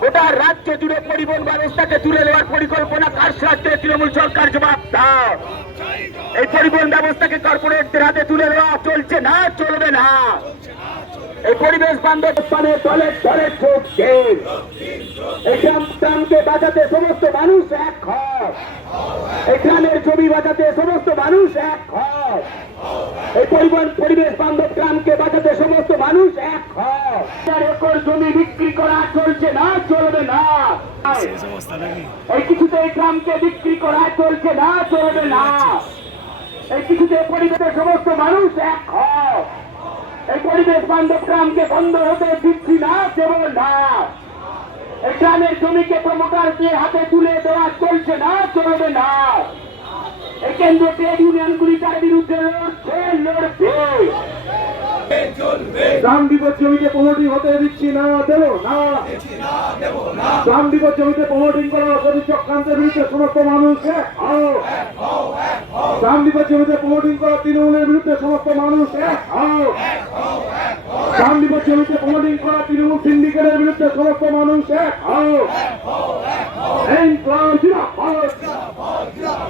গোটা রাজ্য জুড়ে পরিবহন ব্যবস্থাকে তুলে দেওয়ার পরিকল্পনা কার স্বার্থে তৃণমূল সরকার জবাব এই পরিবহন ব্যবস্থাকে কর্পোরেটদের হাতে তুলে দেওয়া চলছে না, চলবে না। এই পরিবেশ বান্ধব বাঁচাতে সমস্ত মানুষ এক হয়। বাঁচাতে সমস্ত মানুষ এক এই পরিবহন পরিবেশ বান্ধব গ্রামকে বাঁচাতে সমস্ত মানুষ একর জমি বিক্রি করা চলছে না চলবে না। এই কিছুতে এই গ্রামকে বিক্রি করা চলছে না চলবে না। এই কিছুতে পরিবেশের সমস্ত মানুষ এক এই পরিবেশ বান্ধব গ্রামকে বন্ধ হতে দিচ্ছি না দেব না। এই গ্রামের জমিকে প্রমোটারকে হাতে তুলে দেওয়া চলছে না চলবে না। এই কেন্দ্র ট্রেড ইউনিয়নগুলি তার বিরুদ্ধে লড়ছে লড়বে। গ্রাম বিপদ জমিতে প্রমোটিং হতে দিচ্ছি না দেবো না গ্রাম বিপদ জমিতে প্রমোটিং করা অপরাধী চক্রান্তের বিরুদ্ধে সমস্ত মানুষ হও। গ্রাম বিপদ জমিতে প্রমোটিং করা তৃণমূলের বিরুদ্ধে সমস্ত মানুষ এক হও। গ্রাম বিপদ জমিতে প্রমোটিং করা তৃণমূল সিন্ডিকেটের বিরুদ্ধে সমস্ত মানুষ এক হও। এই জিন্দাবাদ।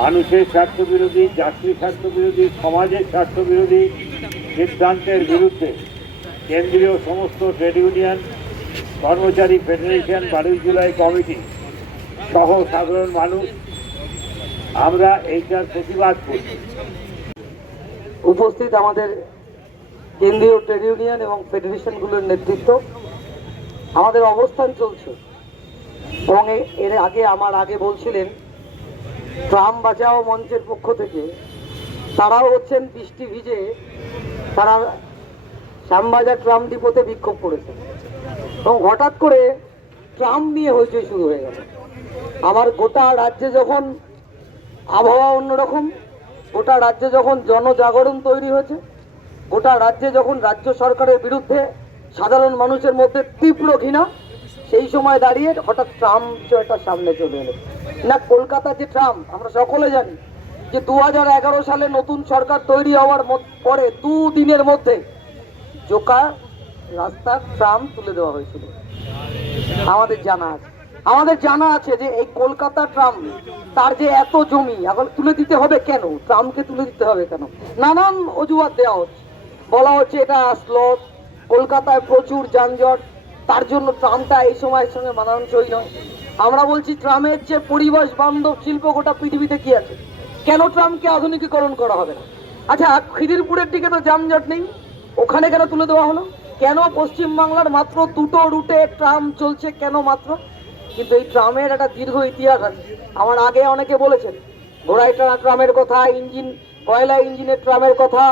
মানুষের স্বার্থ বিরোধী যাত্রী স্বার্থ বিরোধী সমাজের স্বার্থ বিরোধী সিদ্ধান্তের বিরুদ্ধে কেন্দ্রীয় সমস্ত ট্রেড ইউনিয়ন, কর্মচারী ফেডারেশন, বারোই জুলাই কমিটি সহ সাধারণ মানুষ, আমরা এইটার প্রতিবাদ করছি। উপস্থিত আমাদের কেন্দ্রীয় ট্রেড ইউনিয়ন এবং ফেডারেশনগুলোর নেতৃত্ব। আমাদের অবস্থান চলছে। এবং এর আগে আমার আগে বলছিলেন ট্রাম বাঁচাও মঞ্চের পক্ষ থেকে তারাও হচ্ছেন বৃষ্টি ভিজে তারা শ্যামবাজার ট্রাম ডিপোতে বিক্ষোভ করেছে। এবং হঠাৎ করে ট্রাম নিয়ে হইচই শুরু হয়ে গেল আমার গোটা রাজ্যে যখন আবহাওয়া অন্যরকম গোটা রাজ্যে যখন জনজাগরণ তৈরি হয়েছে, গোটা রাজ্যে যখন রাজ্য সরকারের বিরুদ্ধে সাধারণ মানুষের মধ্যে তীব্র ঘৃণা, সেই সময় দাঁড়িয়ে হঠাৎ ট্রাম বিষয়টা সামনে চলে এলো। না, কলকাতা যে ট্রাম আমরা সকলে জানি যে দু হাজার এগারো সালে নতুন সরকার তৈরি হওয়ার পরে দুদিনের মধ্যে জোকা রাস্তার ট্রাম তুলে দেওয়া হয়েছিল। আমাদের জানা আছে। আমাদের জানা আছে যে এই কলকাতা ট্রাম তার যে এত জমি, এখন তুলে দিতে হবে কেন? ট্রামকে তুলে দিতে হবে কেন? নানান অজুহাত দেওয়া হচ্ছে। বলা হচ্ছে এটা স্লট কলকাতায় প্রচুর যানজট, তার জন্য ট্রামটা এই সময়ের সঙ্গে মানানসই নয়। আমরা বলছি ট্রামের যে পরিবেশ বান্ধব শিল্প গোটা পৃথিবীতে কি আছে? কেন ট্রামকে আধুনিকীকরণ করা হবে না? আচ্ছা খিদিরপুরের দিকে তো যানজট নেই। ওখানে কেন তুলে দেওয়া হলো? কেন পশ্চিম বাংলার মাত্র দুটো রুটে ট্রাম চলছে? কেন মাত্র? কিন্তু এই ট্রামের একটা দীর্ঘ ইতিহাস আছে। আমার আগে অনেকে বলেছেন টানা ট্রামের কথা, ইঞ্জিন, কয়লা ইঞ্জিনের ট্রামের কথা,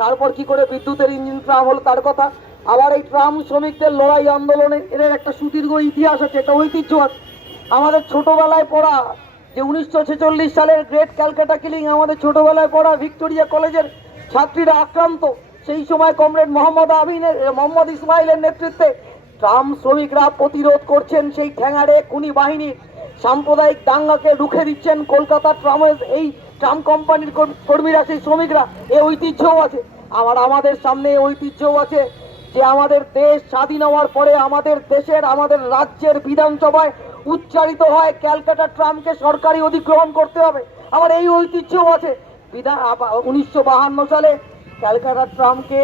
তারপর কি করে বিদ্যুতের ইঞ্জিন ট্রাম হলো তার কথা। আবার এই ট্রাম শ্রমিকদের লড়াই আন্দোলনে এদের একটা সুদীর্ঘ ইতিহাস আছে, একটা ঐতিহ্য আছে। আমাদের ছোটবেলায় পড়া যে উনিশশো ছেচল্লিশ সালের গ্রেট ক্যালকাটা কিলিং আমাদের ছোটবেলায় পড়া ভিক্টোরিয়া কলেজের ছাত্রীরা আক্রান্ত, সেই সময় কমরেড মোহাম্মদ আবিনের মোহাম্মদ ইসমাইলের নেতৃত্বে ট্রাম শ্রমিকরা প্রতিরোধ করছেন সেই ঠ্যাঙাড়ে খুনি বাহিনীর সাম্প্রদায়িক দাঙ্গাকে রুখে দিচ্ছেন কলকাতা ট্রামের এই ট্রাম কোম্পানির কর- কর্মীরা, সেই শ্রমিকরা। এই ঐতিহ্যও আছে। আবার আমাদের সামনে ঐতিহ্যও আছে যে আমাদের দেশ স্বাধীন হওয়ার পরে আমাদের দেশের, আমাদের রাজ্যের বিধানসভায় উচ্চারিত হয়, ক্যালকাটা ট্রামকে সরকারি অধিগ্রহণ করতে হবে। আমার এই ঐতিহ্যও আছে। বিধান উনিশশো বাহান্ন সালে ক্যালকাটা ট্রামকে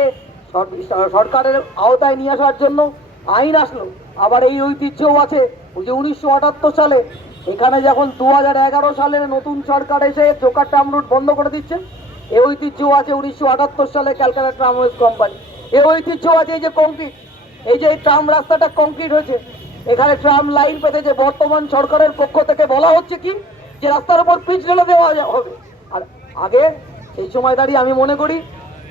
সরকারের আওতায় নিয়ে আসার জন্য আইন আসলো। আবার এই ঐতিহ্যও আছে যে উনিশশো আটাত্তর সালে এখানে যখন দু হাজার এগারো সালের নতুন সরকার এসে জোকার ট্রাম রুট বন্ধ করে দিচ্ছে এই ঐতিহ্য আছে উনিশশো আটাত্তর সালে ক্যালকাটা ট্রামওয়েজ কোম্পানি। এই ঐতিহ্য আছে এই যে কংক্রিট এই যে এই ট্রাম রাস্তাটা কংক্রিট হয়েছে। এখানে ট্রাম লাইন পেতে যে বর্তমান সরকারের পক্ষ থেকে বলা হচ্ছে কি? যে রাস্তার উপর পিচ ঢেলে দেওয়া হবে। আর আগে সেই সময় দাঁড়িয়ে আমি মনে করি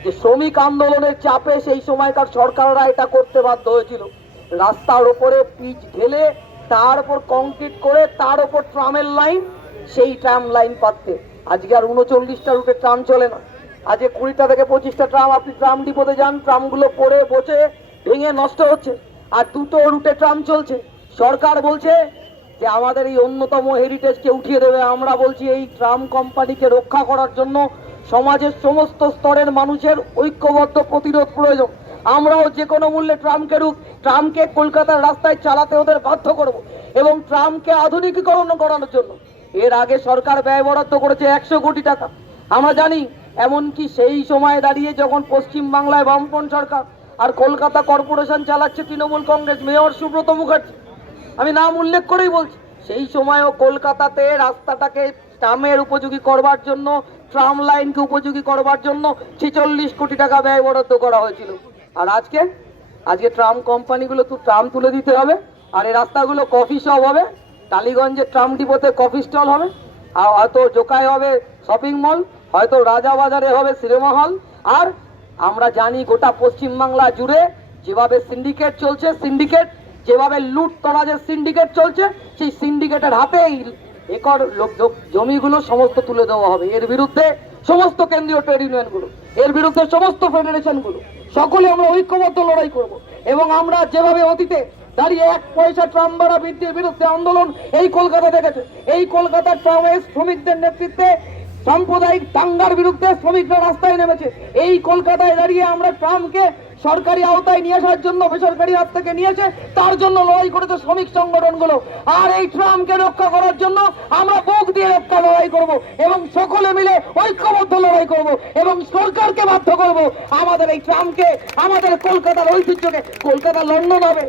যে শ্রমিক আন্দোলনের চাপে সেই সময়কার সরকাররা এটা করতে বাধ্য হয়েছিল। রাস্তার ওপরে পিচ ঢেলে, তার উপর কংক্রিট করে, তার উপর ট্রামের লাইন, সেই ট্রাম লাইন পাততে। আজকে আর উনচল্লিশটা রুটে ট্রাম চলে না। আজকে কুড়িটা থেকে পঁচিশটা ট্রাম, আপনি ট্রাম ডিপোতে যান, ট্রামগুলো পড়ে, বসে, ভেঙে নষ্ট হচ্ছে। আর দুটো রুটে ট্রাম চলছে। সরকার বলছে যে আমাদের এই অন্যতম হেরিটেজকে উঠিয়ে দেবে। আমরা বলছি এই ট্রাম কোম্পানিকে রক্ষা করার জন্য সমাজের সমস্ত স্তরের মানুষের ঐক্যবদ্ধ প্রতিরোধ প্রয়োজন। আমরাও যে কোনো মূল্যে ট্রামকে রুখ, ট্রামকে কলকাতার রাস্তায় চালাতে ওদের বাধ্য করব এবং ট্রামকে আধুনিকীকরণ করানোর জন্য। এর আগে সরকার ব্যয় বরাদ্দ করেছে একশো কোটি টাকা। আমরা জানি, এমনকি সেই সময় দাঁড়িয়ে যখন পশ্চিম বাংলায় বামপন সরকার আর কলকাতা কর্পোরেশন চালাচ্ছে তৃণমূল কংগ্রেস মেয়র সুব্রত মুখার্জি। আমি নাম উল্লেখ করেই বলছি, সেই সময়ও কলকাতাতে রাস্তাটাকে ট্রামের উপযোগী করবার জন্য, ট্রাম লাইনকে উপযোগী করবার জন্য ছেচল্লিশ কোটি টাকা ব্যয় বরাদ্দ করা হয়েছিল। আর আজকে? আজকে ট্রাম কোম্পানিগুলো তো ট্রাম তুলে দিতে হবে, আর এই রাস্তাগুলো কফি শপ হবে, টালিগঞ্জে ট্রাম ডিপোতে কফি স্টল হবে, আর হয়তো জোকায় হবে শপিং মল, হয়তো রাজাবাজারে হবে সিনেমা হল, আর আমরা জানি গোটা পশ্চিমবাংলা জুড়ে যেভাবে সিন্ডিকেট চলছে সিন্ডিকেট যেভাবে লুট তরাজের সিন্ডিকেট চলছে, সেই সিন্ডিকেটের হাতেই একর জমিগুলো সমস্ত তুলে দেওয়া হবে। এর বিরুদ্ধে সমস্ত কেন্দ্রীয় ট্রেড ইউনিয়নগুলো এর বিরুদ্ধে সমস্ত ফেডারেশনগুলো সকলে আমরা ঐক্যবদ্ধ লড়াই করব। এবং আমরা যেভাবে অতীতে দাঁড়িয়ে এক পয়সা ট্রাম ভাড়া বৃদ্ধির বিরুদ্ধে আন্দোলন এই কলকাতা দেখেছে। এই কলকাতার ট্রামের শ্রমিকদের নেতৃত্বে সাম্প্রদায়িক দাঙ্গার বিরুদ্ধে শ্রমিকরা রাস্তায় নেমেছে। এই কলকাতায় দাঁড়িয়ে আমরা ট্রামকে সরকারি আওতায় নিয়ে আসার জন্য বেসরকারি হাত থেকে নিয়েছে, তার জন্য লড়াই করেছে শ্রমিক সংগঠনগুলো। আর এই ট্রামকে রক্ষা করার জন্য আমরা বুক দিয়ে রক্ষা লড়াই করব এবং সকলে মিলে ঐক্যবদ্ধ লড়াই করব এবং সরকারকে বাধ্য করব। আমাদের এই ট্রামকে আমাদের কলকাতার ঐতিহ্যকে, কলকাতা লন্ডন হবে,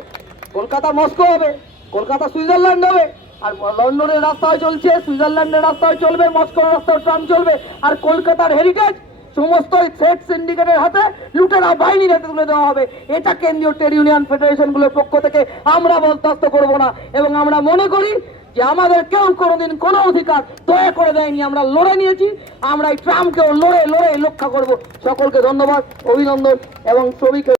কলকাতা মস্কো হবে, কলকাতা সুইজারল্যান্ড হবে। আর লন্ডনের রাস্তায় চলছে, সুইজারল্যান্ডের রাস্তায় চলবে, মস্কোর রাস্তায় ট্রাম চলবে, আর কলকাতার হেরিটেজ সমস্ত সেট সিন্ডিকেটের হাতে লুটেরা বাহিনীর হাতে তুলে দেওয়া হবে। এটা কেন্দ্রীয় ট্রেড ইউনিয়ন ফেডারেশনগুলোর পক্ষ থেকে আমরা বরদাস্ত করব না। এবং আমরা মনে করি যে আমাদের কেউ কোনোদিন কোনো অধিকার দয়া করে দেয়নি। আমরা লড়ে নিয়েছি, আমরা এই ট্রামকেও লড়ে লড়ে রক্ষা করব। সকলকে ধন্যবাদ, অভিনন্দন এবং শ্রমিকের